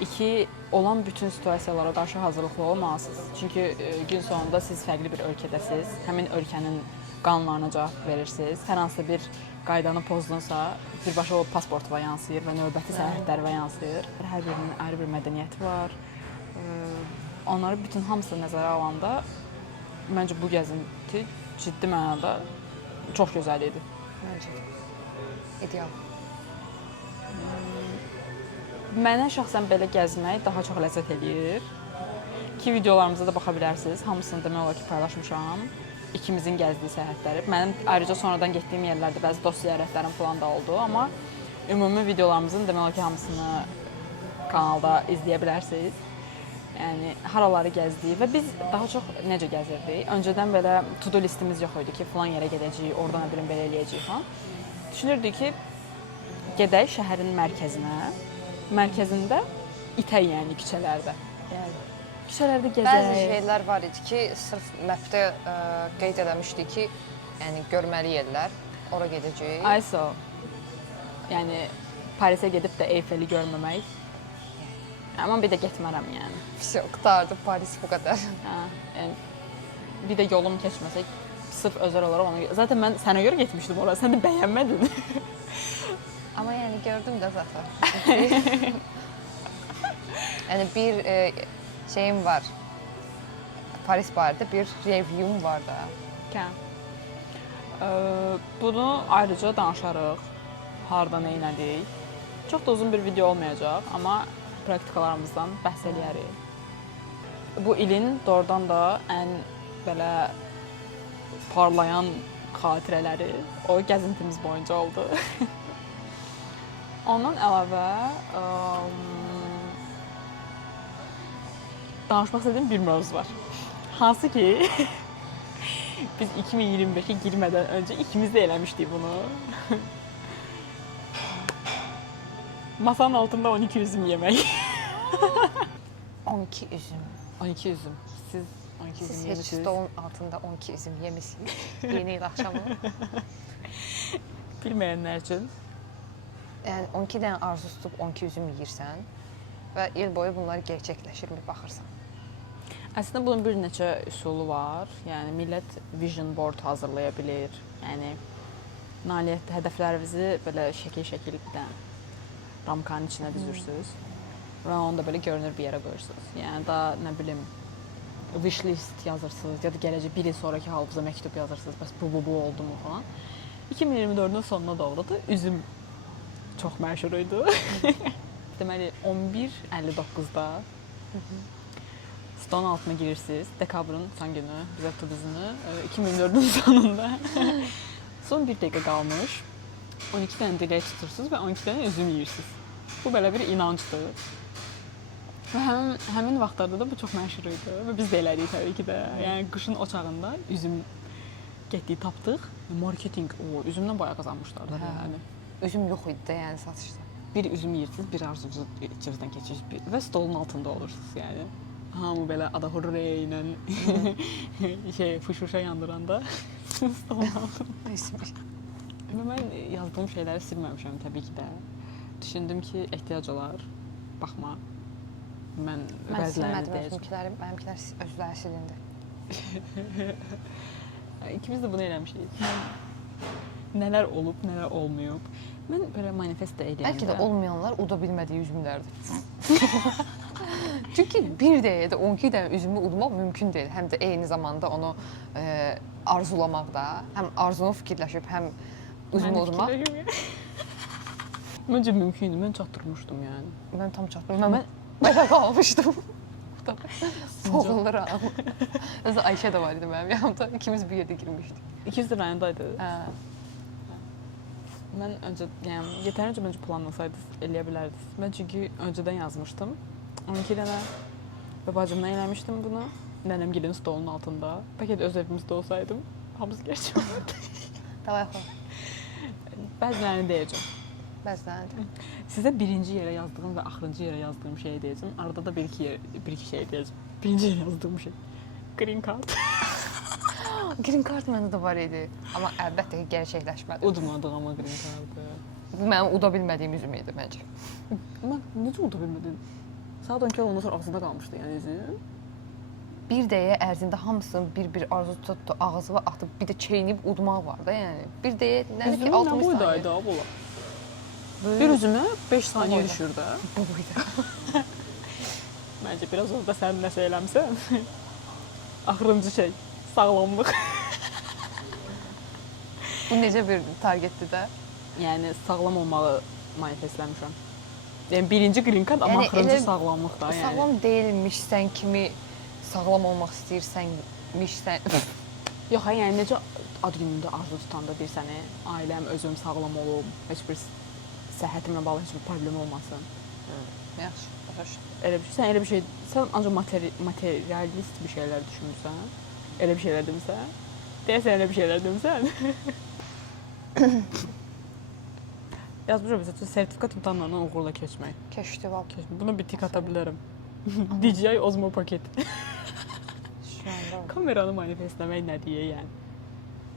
2 olan bütün situasiyalara qarşı hazırlıqlı olmalısınız. Çünki gün sonunda siz fərqli bir ölkədəsiz. Həmin ölkənin qanunlarına cavab verirsiniz. Hər hansı bir qaydanı pozdunsa, birbaşa o pasportuna yansıyır və növbəti səyahətlərə yansıyır. Hər birinin ayrı bir mədəniyyəti var. Onları bütün hamısını nəzərə alanda məncə bu gəzinti ciddi mənada çox gözəl idi. Məncə də. İdeal. Mənə şəxsən belə gəzmək daha çox ləzzət eləyir. Ki videolarımıza da baxa bilərsiniz. Hamısını demək olar ki, paylaşmışam. İkimizin gəzdiyi səyahətləri. Mənim ayrıca sonradan getdiyim yerlərdə bəzi dost ziyarətlərim falan da oldu, amma ümumi videolarımızın demək olar ki, hamısını kanalda izləyə bilərsiniz. Yəni haraları gəzdik və biz daha çox necə gəzirdik? Öncədən belə to-do listimiz yox idi ki, falan yerə gedəcəyik, oradan nə bilim belə eləyəcəyik falan. Düşünürdük ki, gedək şəhərin mərkəzinə. Mərkəzində itək, yəni küçələrdə. Yəni küçələrdə gəzək. Bəzi şeylər var idi ki, sırf mapdə qeyd eləmişdik ki, yəni görməli yerlər, ora gedəcəyik. Ayso. Yəni Parisə gedib də Eyfeli görməmək. Amma bir də getmərəm yəni. Vəsə qurtardı Paris bu qədər. Hə, yəni bir də yolum keçməsək sırf özəl olaraq ona. Zaten mən sənə görə getmişdim ora. Sən də bəyənmədin. Amma yəni gördüm də zaten. Yəni bir şeyim var. Paris barədə bir reviewum var da. Hə. Bunu ayrıca danışarıq. Harda nə etdik. Çox da uzun bir video olmayacaq, amma praktikalarımızdan bəhs eləyərik. Bu ilin doğrudan da ən belə parlayan xatirələri o gəzintimiz boyunca oldu. Ondan əlavə danışmaq istədiyim bir mövzu var. Hansı ki biz 2025-ə girmədən öncə ikimiz də eləmişdik bunu. Masanın altında 12 üzüm yemək. 12 üzüm. 12 üzüm. Siz 12 üzüm Siz heç yemişsiniz. stolun altında 12 üzüm yemisiniz. Yeni il axşamı. Bilməyənlər üçün. Yəni 12 dənə arzu tutub 12 üzüm yeyirsən və il boyu bunlar gerçəkləşirmi baxırsan. Əslində bunun bir neçə üsulu var. Yəni millət vision board hazırlaya bilir. Yəni nailiyyət hədəflərinizi belə şəkil-şəkil bir dənə ramkanın içinə düzürsüz. Və onu da belə görünür bir yerə qoyursunuz. Yəni da nə bilim wish list yazırsınız ya da gələcək bir il sonraki halınıza məktub yazırsınız. Bəs bu oldu mu falan. 2024-ün sonuna doğru da üzüm çox məşhur idi. Deməli 11:59-da stolun altına girirsiniz. Dekabrın son günü, bizə turizmi 2024-ün sonunda. Son bir dəqiqə qalmış. 12 dənə dilək tutursunuz və 12 dənə üzüm yeyirsiniz. Bu belə bir inancdır. Və həmin vaxtlarda da bu çox məşhur idi və biz də elədik təbii ki də. Yəni qışın o çağında üzüm getdik, tapdıq. Marketinq, üzümdən bayağı qazanmışlar da yəni. Üzüm yox idi də yəni satışda. Bir üzüm yeyirsiniz, bir arzunuzu içinizdən keçirirsiniz və stolun altında olursunuz yəni. Hamı belə adahurre ilə fışfışa yandıranda stolun altında. Və mən yazdığım şeyləri silməmişəm təbii ki də. Düşündüm ki, ehtiyac olar, baxma. Mən silmədim özümkiləri, mənimkilər özləri silindi. İkimiz də bunu eləmişik. Nələr olub, nələr olmayıb. Mən belə manifest də eləyəndə... Bəlkə də olmayanlar uda bilmədiyi üzümlərdir. Çünki bir dəqiqədə 12 dənə üzümü udmaq mümkün deyil. Həm də eyni zamanda onu arzulamaq da. Həm arzunu fikirləşib, həm üzümü udmaq. Məncə mümkündür, mən çatdırmışdım yəni. Mən tam çatdırmışdım. Mən belə qalmışdım. Boğuluram. Özü Ayşə də var idi mənim yanımda. İkimiz bir yerdə girmişdik. İkimiz də rayondaydı. Hə. Mən yəni yetərincə məncə planlasaydınız eləyə bilərdiniz. Mən çünki öncədən yazmışdım. 12 dənə və bacımla eləmişdim bunu. Nənəmgilin stolunun altında. Bəlkə də öz evimizdə olsaydım, hamısı gerçək olardı. Davay xo. Bəzilərini deyəcəm. Bəzən. Sizə birinci yerə yazdığım və axırıncı yerə yazdığım şeyi deyəcəm. Arada da bir iki şey deyəcəm. Birinci yerə yazdığım şey green card. Green card məndə də var idi. Amma əlbəttə ki, gerçəkləşmədi. Udmadıq amma green cardı. Bu mənim uda bilmədiyim üzüm idi məncə. Mən necə uda bilmədin? Saat 12 ondan sonra ağzında qalmışdı yəni üzüm. Bir dəyə ərzində hamısını bir arzu tutdu, ağzına atıb, bir də çeynəyib udmaq var da, yəni. Bir dəyə nədir ki 60 saniyə. Boydaydı abla. Bir üzümə 5 saniyə düşür də. Bu boyda. Məncə biraz orada sən nəsə eləmsən. Axırıncı şey, sağlamlıq. Bu necə bir targetdir də? Yəni sağlam olmağı manifestləmişəm. Yəni birinci green card, amma axırıncı sağlamlıq da yəni. Sağlam deyilmişsən kimi sağlam olmaq istəyirsən. Yox, yəni necə ad günündə arzu tutanda bir səni ailəm, özüm sağlam olum, heç bir səhhətimlə bağlı heç bir problem olmasın. Yaxşı, başa. Sən elə bir şey, sən ancaq materialist bir şeylər düşünürsən. Elə bir şeylər demisən. Deyəsən elə bir şeylər demisən. Yazmışam məsələn, sertifikat imtahanlarından uğurla keçmək. Keçdi val. Buna bir tik ata bilərəm. DJI Osmo Pocket. Şu anda. Kameranı manifestləmək nə deyə yəni?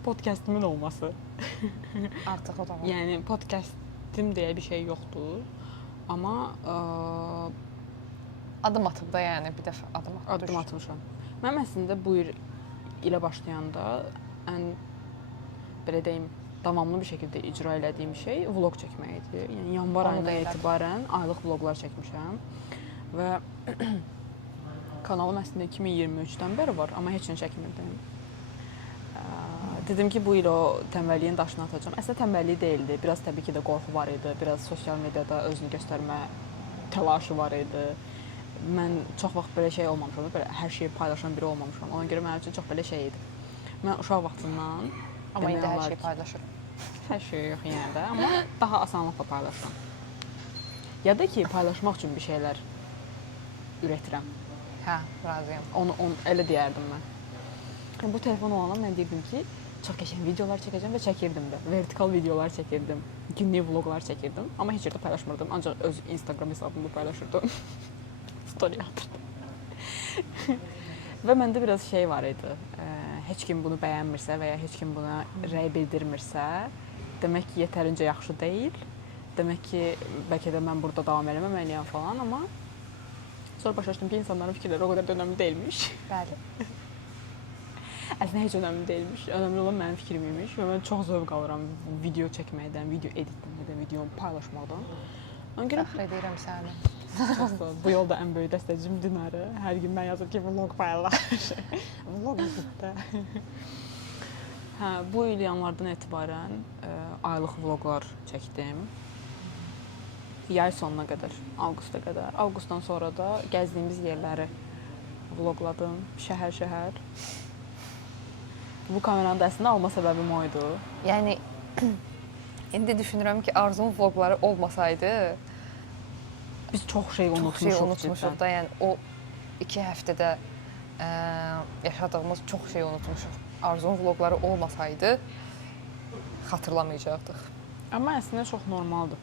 Podcastimin olması. Artıq o da var. Yəni podcastim deyə bir şey yoxdur. Amma adım atıb da yəni bir dəfə adım atmışam. Mən əslində bu il ilə başlayanda ən belə deyim, davamlı bir şəkildə icra elədiyim şey vloq çəkmək idi. Yəni yanvar ayından etibarən aylıq vloqlar çəkmişəm və kanalım əslində 2023-dən bəri var, amma heç nə çəkmirdim. Dedim ki, bu il o tənbəlliyin daşını atacağam. Əslində tənbəllik deyildi. Biraz təbii ki də qorxu var idi. Biraz sosial mediada özünü göstərmə təlaşı var idi. Mən çox vaxt belə şey olmamışam, belə hər şeyi paylaşan biri olmamışam. Ona görə mənim üçün çox belə şey idi. Mən uşaq vaxtından amma indi hər şeyi paylaşıram. Hər şey yox yəni də, amma daha asanlıqla paylaşıram. Ya da ki, paylaşmaq üçün bir şeylər ürətirəm. Hə, razıyam. Onu elə deyərdim mən. Bu telefon olanda mən deyirdim ki, çox qəşəng videolar çəkəcəm və çəkirdim də. Vertikal videolar çəkirdim, günlük vloqlar çəkirdim, amma heç yerdə paylaşmırdım. Ancaq öz Instagram hesabımda paylaşırdım. Story atırdım. Və məndə biraz şey var idi. Heç kim bunu bəyənmirsə və ya heç kim buna rəy bildirmirsə, demək ki, yetərincə yaxşı deyil. Demək ki, bəlkə də mən burada davam eləməməliyəm falan, amma sonra başa düşdüm ki, insanların fikirləri o qədər də önəmli deyilmiş. Bəli. Əslində heç önəmli deyilmiş. Önəmli olan mənim fikrim imiş və mən çox zövq alıram video çəkməkdən, video editləməkdən, videomu paylaşmaqdan. Ona görə fəxr edirəm səni. Bu yolda ən böyük dəstəcim Dinarə. Hər gün mən yazır ki, vlog paylaş. Vlog editdə. Hə, bu il yanvardan etibarən aylıq vloqlar çəkdim. Yay sonuna qədər, avqusta qədər. Avqustdan sonra da gəzdiyimiz yerləri vloqladım, şəhər-şəhər. Bu kameranı da əslində alma səbəbim o idi. Yəni, indi düşünürəm ki, Arzu'nun vloqları olmasaydı, biz çox şey unutmuşuq da. Yəni, o 2 həftədə yaşadığımız çox şey unutmuşuq. Arzu'nun vloqları olmasaydı, xatırlamayacaqdıq. Amma əslində çox normaldır.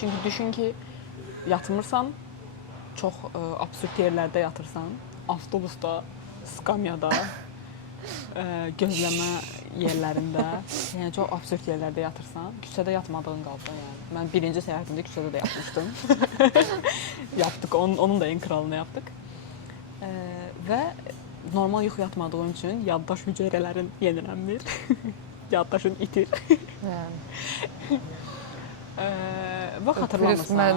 Çünki düşün ki, yatmırsan, çox absurd yerlərdə yatırsan, avtobusda, skamyada, gözləmə yerlərində, yəni çox absurd yerlərdə yatırsan, küçədə yatmadığın qalsa, yəni. Mən birinci səyahətimdə küçədə də yatmışdım. Yapdıq, onun da en kralını yapdıq. Və normal yuxu yatmadığın üçün yaddaş hüceyrələrin yenilənmir, yaddaşın itir. Və xatırlamırsan. Mən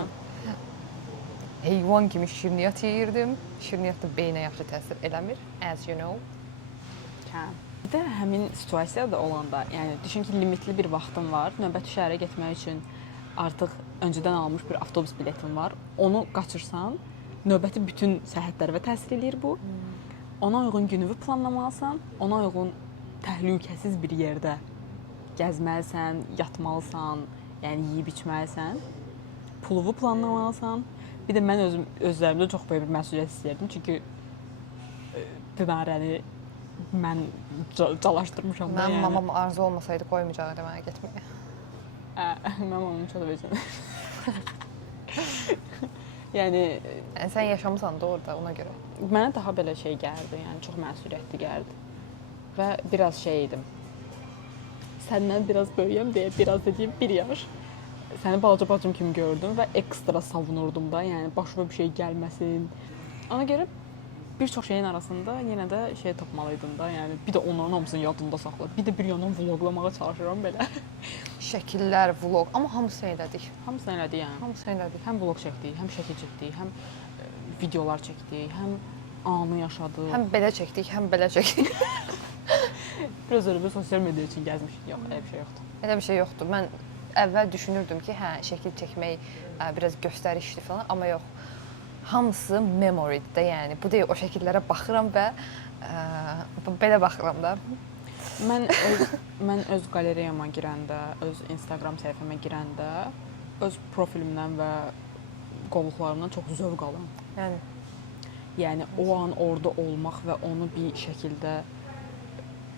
heyvan kimi şirniyyat yeyirdim. Şirniyyat da beynə yaxşı təsir eləmir, as you know. Bir də həmin situasiya da olanda, yəni düşün ki, limitli bir vaxtın var, növbəti şəhərə getmək üçün artıq öncədən almış bir avtobus biletin var. Onu qaçırsan, növbəti bütün səyahətlərə təsir eləyir bu. Ona uyğun gününü planlamalısan, ona uyğun təhlükəsiz bir yerdə gəzməlisən, yatmalısan, yəni yeyib içməlisən, puluvu planlamalısan. Bir də mən özlərimdə çox böyük bir məsuliyyət istəyirdim, çünki Dinarəni mən calaşdırmışam da. Mənim mamam arzu olmasaydı qoymayacaqdı mənə getməyə. Mən onu çox beçəm. Yəni Sən yaşamısan da orada ona görə. mənə daha belə şey gəldi, yəni çox məsuliyyətli gəldi. Və biraz şey idim. Səndən biraz böyüyəm deyə, biraz dediyim 1 yaş. Səni balaca bacım kimi gördüm və ekstra savunurdum da, yəni başıma bir şey gəlməsin. Ona görə bir çox şeyin arasında yenə də şey tapmalıydım da, yəni bir də onların hamısını yadımda saxla. Bir də bir yandan vloqlamağa çalışıram belə. Şəkillər, vloq, amma hamısını elədik. Hamısını elədik yəni. Hamısını elədik. Həm vloq çəkdik, həm şəkil çəkdik, həm videolar çəkdik, həm anı yaşadıq. Həm belə çəkdik, həm belə çəkdik. Biraz öyle bir sosial media üçün gəzmişik. Yox, elə bir şey yoxdur. Elə bir şey yoxdur. Mən əvvəl düşünürdüm ki, hə, şəkil çəkmək biraz göstərişli falan, amma yox. Hamısı memorydir də, yəni. Bu deyil, o şəkillərə baxıram və belə baxıram da. Mən öz qalereyama girəndə, öz Instagram səhifəmə girəndə, öz profilimdən və qovluqlarımdan çox zövq alıram. Yəni o an orada olmaq və onu bir şəkildə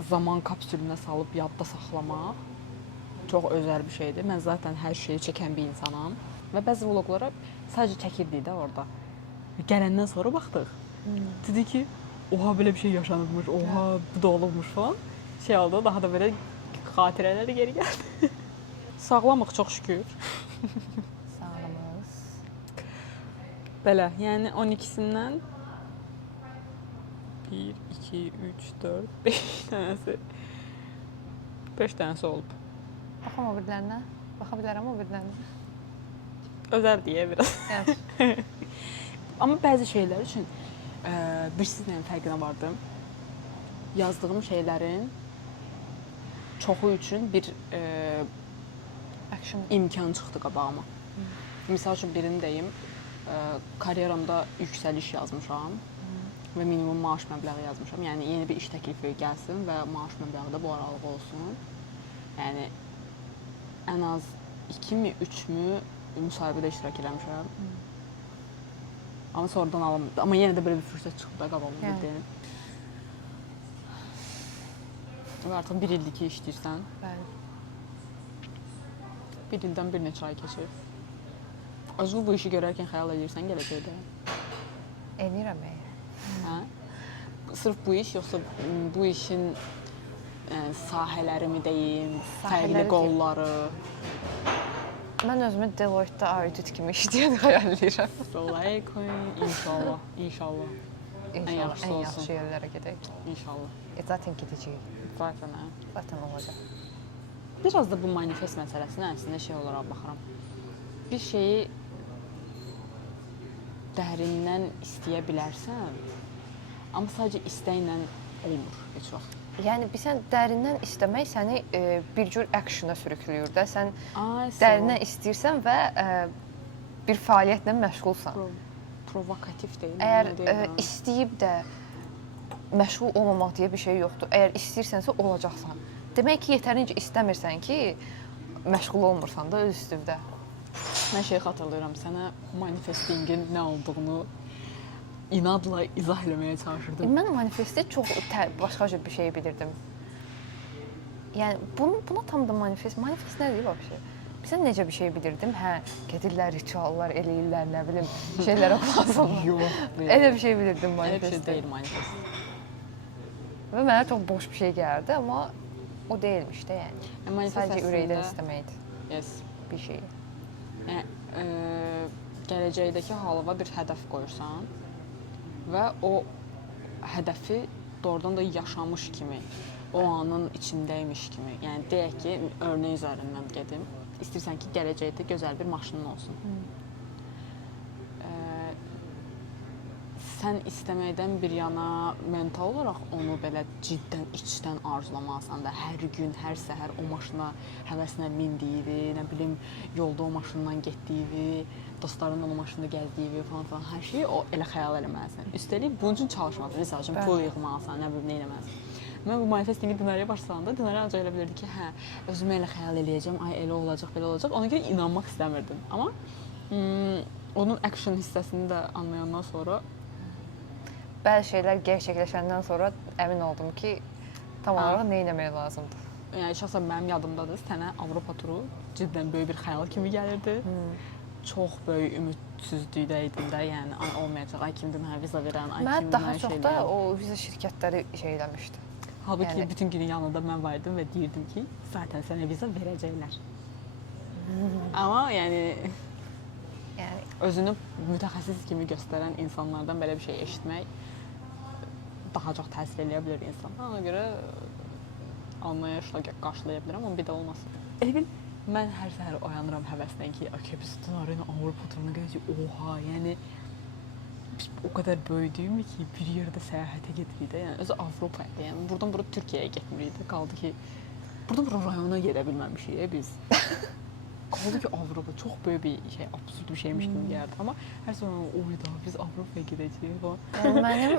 zaman kapsülünə salıb yadda saxlamaq çox özəl bir şeydir. Mən zaten hər şeyi çəkən bir insanam və bəzi vloqlara sadəcə çəkirdik də orada. Gələndən sonra baxdıq. Dedi ki, oha belə bir şey yaşanıbmış, oha bu da olubmuş falan. Şey oldu, daha da belə xatirələri geri gəldi. Sağlamıq çox şükür. Sağlamız. Belə, yəni 12-sindən 1, 2, 3, 4, 5 dənəsi. 5 dənəsi olub. Baxam o birlərinə. Baxa bilərəm o birlərinə. Özəl deyə biraz. Yəni. Amma bəzi şeylər üçün birisindən fərqinə vardım. Yazdığım şeylərin çoxu üçün bir imkan çıxdı qabağıma. Misal üçün birini deyim, karyeramda yüksəliş yazmışam və minimum maaş məbləği yazmışam. Yəni yeni bir iş təklifi gəlsin və maaş məbləği də bu aralıq olsun. Yəni ən az 2-mi, 3-mü müsahibədə iştirak eləmişəm. Amma sonradan alınmadı. Amma yenə də belə bir fürsət çıxdı da qabağıma bildim. Və artıq 1 ildir ki işləyirsən. Bəli. 1 ildən bir neçə ay keçir. Özü bu işi görərkən xəyal edirsən gələcəkdə? Eləyirəm. Hə? Sırf bu iş, yoxsa bu işin sahələrimi deyim, fərqli qolları? Mən özümü Deloitte-da audit kimi işləyəni xəyal edirəm. Rolaya koyun, inşallah, inşallah. İnşallah, yaxşısı ən olsun. yaxşı yerlərə gedək. İnşallah. Zaten gedəcəyik. Zaten, hə. Zaten olacaq. Biraz da bu manifest məsələsinə əslində şey olaraq baxıram. Bir şeyi dərindən istəyə bilərsən, amma sadəcə istəklə olmur heç vaxt. Yəni bilsən dərindən istəmək səni bir cür actiona sürükləyir də. Sən Ay, dərindən istəyirsən və bir fəaliyyətlə məşğulsan. Provokativ deyil. Əgər istəyib də məşğul olmamaq deyə bir şey yoxdur. Əgər istəyirsənsə olacaqsan. Demək ki, yetərincə istəmirsən ki, məşğul olmursan da öz üstündə. Mən şey xatırlayıram, sənə manifestingin nə olduğunu inadla izah eləməyə çalışırdım. Mən manifesti çox başqa cür bir şey bilirdim. Yəni buna tam da manifest nədir vəbsə? Sən necə bir şey bilirdim? Hə, gedirlər, rituallar eləyirlər, nə bilim, şeylərə qulaq Yox. Elə bir şey bilirdim Elə bir şey manifesti. deyil manifest. Və mənə çox boş bir şey gəldi, amma o deyilmiş də yəni. Sadəcə ürəkdən istəməkdir. Yes. Bir şeyi. Yəni gələcəkdəki halıva bir hədəf qoyursan və o hədəfi doğrudan da yaşamış kimi, o anın içindəymiş kimi. Yəni deyək ki, örnək üzərindən gedim. İstəyirsən ki, gələcəkdə gözəl bir maşının olsun. Sən istəməkdən bir yana mental olaraq onu belə ciddən, içdən arzulamalısan da hər gün, hər səhər o maşına həvəslə mindiyi, nə bilim, yolda o maşından getdiyi, dostlarınla o maşında gəzdiyi falan hər şeyi o elə xəyal eləməlisən. Üstəlik bunun üçün çalışmalısan. Məsəl üçün pul yığmalısan, nə bilim, nə etməlisən. Mən bu manifestingi Dinarəyə başlayanda Dinarə ancaq elə bilirdi ki, hə, özümə elə xəyal eləyəcəm, ay elə olacaq, belə olacaq. Ona görə inanmaq istəmirdim. Amma onun action hissəsini də anlayandan sonra Bəzi şeylər gerçəkləşəndən sonra əmin oldum ki, tam olaraq nə etmək lazımdır. yəni şəxsən mənim yadımdadır, sənə Avropa turu cidden böyük bir xəyal kimi gəlirdi. Çox böyük ümidsizlikdə idim də, yəni ay olmayacaq, ay kimdir mənə viza verən, ay Mən kimdir daha mənə çox şey da eləyən. o viza şirkətləri şey eləmişdi. Halbuki yəni- bütün günün yanında mən var idim və deyirdim ki, zaten sənə viza verəcəklər. Amma yəni Yəni özünü mütəxəssis kimi göstərən insanlardan belə bir şey eşitmək daha çox təsir eləyə bilər insana. Ona görə anlayışla qarşılaya bilirəm, amma bir də olmasın. Elə bil mən hər səhər oyanıram həvəslə ki, okey biz Dinarə ilə Avropa turuna gedəcəyik. Oha, yəni biz o qədər böyüdüyümü ki, bir yerdə səyahətə gedirik də. Yəni özü Avropaya, yəni buradan bura Türkiyəyə getmirik də. Qaldı ki, buradan bura rayona gedə bilməmişik biz. Qaldı ki, Avropa çox böyük bir şey, absurd bir şeymiş kimi gəldi. Amma hər zaman oyda biz Avropaya gedəcəyik falan. Yəni mənim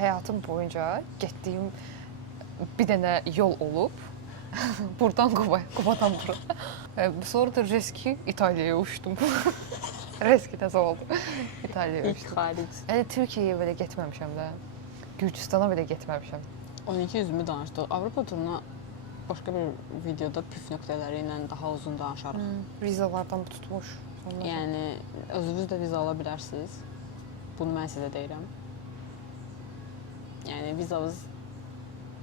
həyatım boyunca getdiyim bir dənə yol olub. Buradan Qubadan bura. Sonra da riski İtaliyaya uçdum. Riski də oldu. İtaliyaya İlk uçdum. xaric. Yəni Türkiyəyə belə getməmişəm də. Gürcüstana belə getməmişəm. 12 üzümü danışdıq. Avropa turuna başqa bir videoda püf nöqtələri ilə daha uzun danışarıq. Vizalardan tutmuş. Sonra Yəni özünüz də viza ala bilərsiniz. Bunu mən sizə deyirəm. Yəni vizanız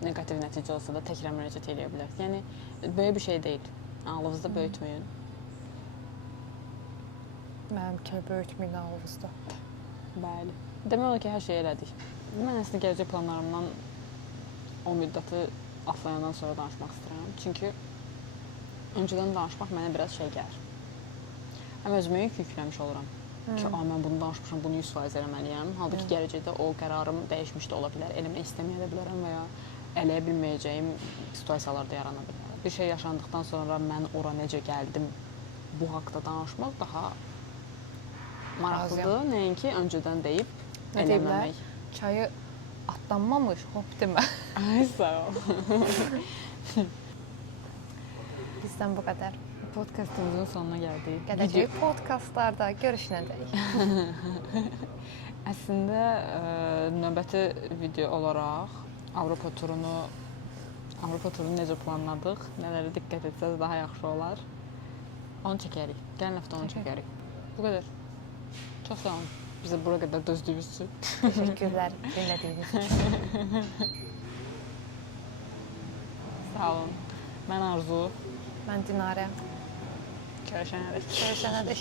neqativ nəticə olsa da təkrar müraciət edə bilərsiniz. Yəni böyük bir şey deyil. Ağlınızda böyütməyin. mənim kimi böyütməyin ağlınızda. Bəli. Demək olar ki, hər şey elədik. Mən əslində gələcək planlarımdan o müddəti atlayandan sonra danışmaq istəyirəm. Çünki öncədən danışmaq mənə biraz şey gəlir. Həm özümə yükləmiş oluram. Ki, mən bunu danışmışam, bunu 100% eləməliyəm. Halbuki gələcəkdə o qərarım dəyişmiş də ola bilər. Eləmək istəməyə də bilərəm və ya eləyə bilməyəcəyim situasiyalar da yarana bilər. Bir şey yaşandıqdan sonra mən ora necə gəldim, bu haqqda danışmaq daha maraqlıdır. Nəinki öncədən deyib Nə deyirlər? eləməmək. Çayı atlanmamış, hop demə. Ay, sağ ol. Bizdən bu qədər. Podkastımızın sonuna gəldik. Gələcək podkastlarda görüşənədək. Əslində növbəti video olaraq Avropa turunu necə planladıq, nələrə diqqət etsəz daha yaxşı olar. Onu çəkərik. Gələn həftə onu çəkərik. Bu qədər. Çox sağ olun. Bizə bura qədər dözdüyünüz üçün. Təşəkkürlər dinlədiyiniz üçün. Sağ olun. Mən Arzu. Mən Dinarə. Görüşənədək. Görüşənədək.